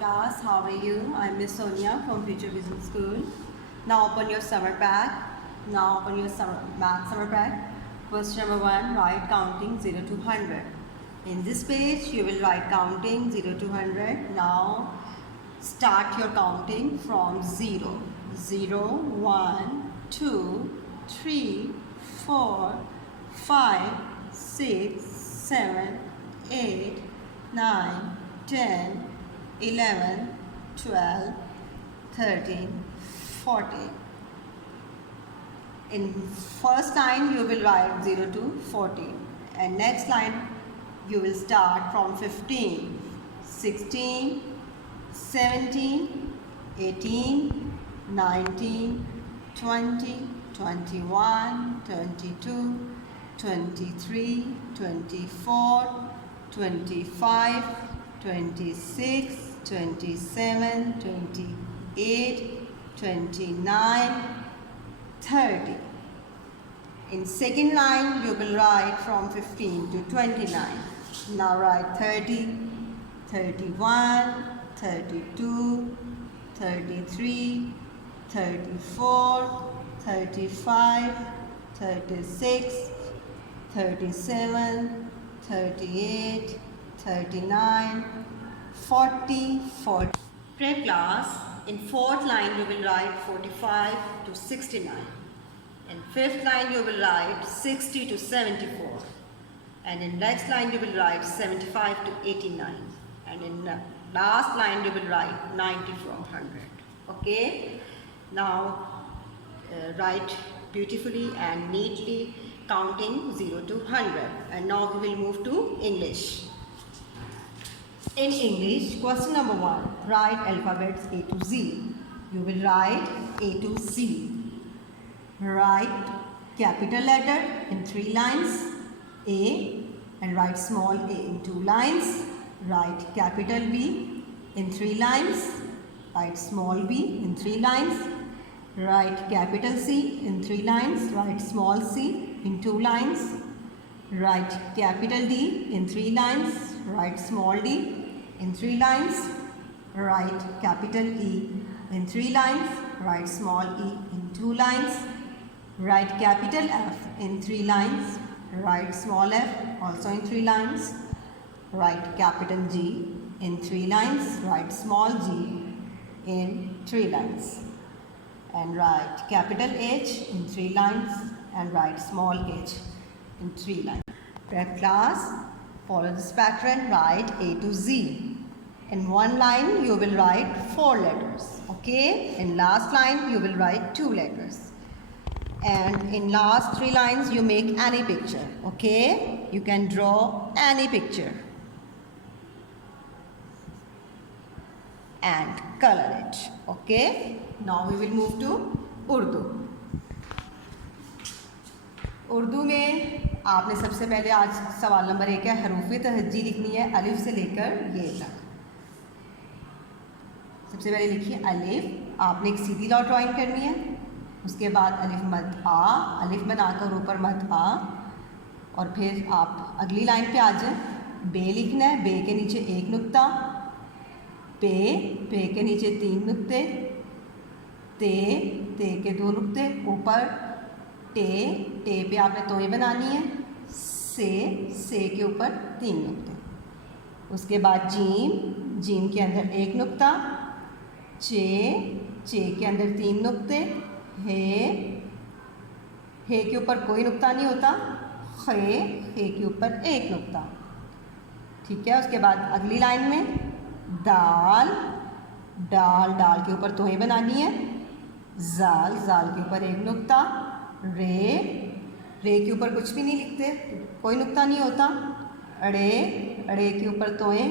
class, how are you? I'm Miss Sonia from Future Vision School. Now open your summer pack. Math summer pack. Question number 1, write counting 0 to 100. In this page, you will write counting 0 to 100. Now start your counting from 0. 0, 1, 2, 3, 4, 5, 6, 7, 8, 9, 10, 11, 12, 13, 14. In first line you will write 0 to 14 and next line you will start from 15, 16, 17, 18, 19, 20, 21, 22, 23, 24, 25, 26, 27, 28, 29, 30. In second line you will write from 15 to 29. Now write 30, 31, 32, 33, 34, 35, 36, 37, 38, 39, 40, 40. Prep class, in fourth line you will write 45 to 69. In fifth line you will write 60 to 74. And in next line you will write 75 to 89. And in the last line you will write 90 from 100. Okay? Now write beautifully and neatly counting 0 to 100. And now we will move to English. In English, question number 1, write alphabets A to Z. You will write A to Z. Write capital letter in 3 lines, A, and write small a in 2 lines. Write capital B in 3 lines. Write small b in 3 lines. Write capital C in 3 lines. Write small c in 2 lines. Write capital D in 3 lines. Write small d in 3 lines. Write capital E in 3 lines. Write small e in 2 lines. Write capital F in 3 lines. Write small f also in 3 lines. Write capital G in 3 lines. Write small g in 3 lines. And write capital H in 3 lines and write small h in 3 lines. Prep class, follow this pattern, write A to Z. In one line you will write 4 letters. Okay? In last line you will write 2 letters. And in last 3 lines you make any picture. Okay? You can draw any picture and color it. Okay? Now we will move to Urdu. Urdu में आपने सबसे पहले आज सवाल number 1 है, हरूफ तहज्जी लिखनी है अलिफ से लेकर ये तक। सबसे पहले लिखिए अलिफ, आपने एक सीधी लॉ ड्राइंग करनी है। उसके बाद अलिफ मद आ, अलिफ बनाकर ऊपर मद आ, और फिर आप अगली लाइन पे आ जाए। बे लिखना है, बे के नीचे 1 नुक्ता, पे, पे के नीचे 3 नुक्ते, ते, ते के 2 नुक्ते, ऊपर टे, टे पे आपने तोय बनानी है, से के ऊपर 3 नुक्ते। उसके बाद जीम, जीम के अंदर 1 नुक्ता, चे, चे के अंदर 3 नुक्ते, हे के ऊपर कोई नुक्ता नहीं होता, खे के ऊपर 1 नुक्ता। ठीक है? उसके बाद अगली लाइन में दाल, डाल के ऊपर तोय बनानी है, जाल के ऊपर 1 नुक्ता, रे के ऊपर कुछ भी नहीं लिखते, कोई नुक्ता नहीं होता, अड़े के ऊपर तोए,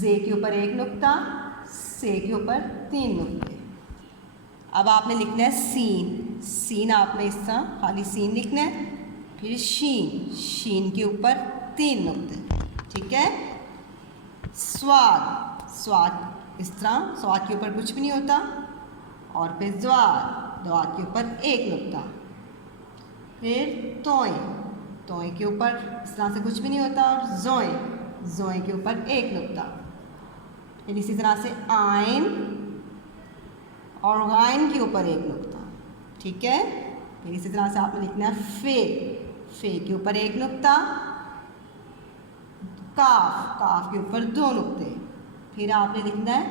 जे के ऊपर 1 नुक्ता, से के ऊपर 3 नुक्ते। अब आपने लिखना है सीन आपने इस तरह खाली सीन लिखना है, फिर शीन के ऊपर 3 नुक्ते। ठीक है? स्वाद इस तरह, स्वाद के ऊपर कुछ भी नहीं होता, और फिर द्वार के ऊपर 1 नुक्ता, फिर तोय के ऊपर इस तरह से कुछ भी नहीं होता, और जोए के ऊपर 1 नुक्ता, फिर इसी तरह से आइन और गाइन के ऊपर एक नुक्ता, ठीक है। फिर इसी तरह से आपने लिखना है फे के ऊपर एक नुक्ता, काफ के ऊपर 2 नुक्ते। फिर आपने लिखना है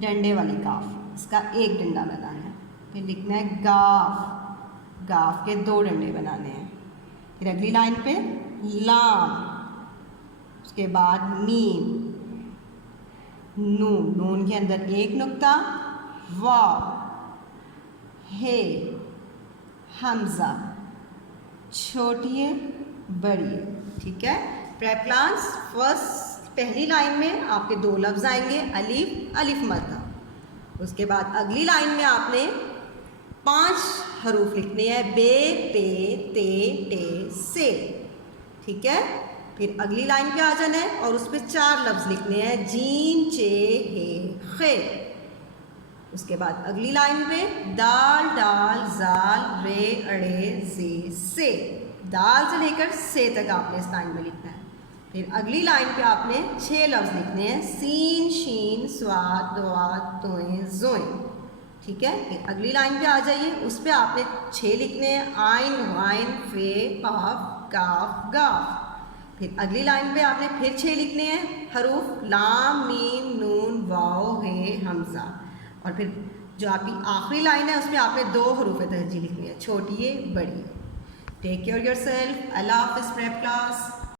डंडे वाली काफ, इसका एक डंडा बनाना है। फिर लिखना है गाफ के 2 डंडे बनाने हैं। फिर अगली लाइन पे लाम, उसके बाद मीम, नून के अंदर एक नुक्ता, वाव, हे, हमजा, छोटी है बड़ी है, ठीक है। प्रेप्लान्स फर्स्ट पहली लाइन में आपके 2 लफ्ज़ आएंगे, अलिफ मद्दा। उसके बाद अगली लाइन में आपने 5 हरूफ लिखने हैं, बे, पे, ते, टे, से, ठीक है। फिर अगली लाइन पे आ जाना है और उस पर 4 लफ्ज़ लिखने हैं, जीन, चे, हे, खे। उसके बाद अगली लाइन पे दाल, डाल, जाल, रे, अड़े, जे, से, दाल से लेकर से तक आपने इस लाइन में लिखना है। फिर अगली लाइन पे आपने 6 लफ्ज़ लिखने हैं, सीन, शीन, स्वाद, द्वाद, तोएं, जोएं, ठीक है। फिर अगली लाइन पे आ जाइए, उस पर आपने 6 लिखने हैं, आइन, वाइन, फे, काफ, काफ, गाफ। फिर अगली लाइन पे आपने फिर 6 लिखने हैं हरूफ, लाम, मीम, नून, वाव, हे, हमजा। और फिर जो आपकी आखिरी लाइन है उसमें आपने 2 हरूफ तरजीह लिखनी है, छोटी है बड़ी है। Take care yourself. अल्लाह हाफ़िज़ प्रेप क्लास।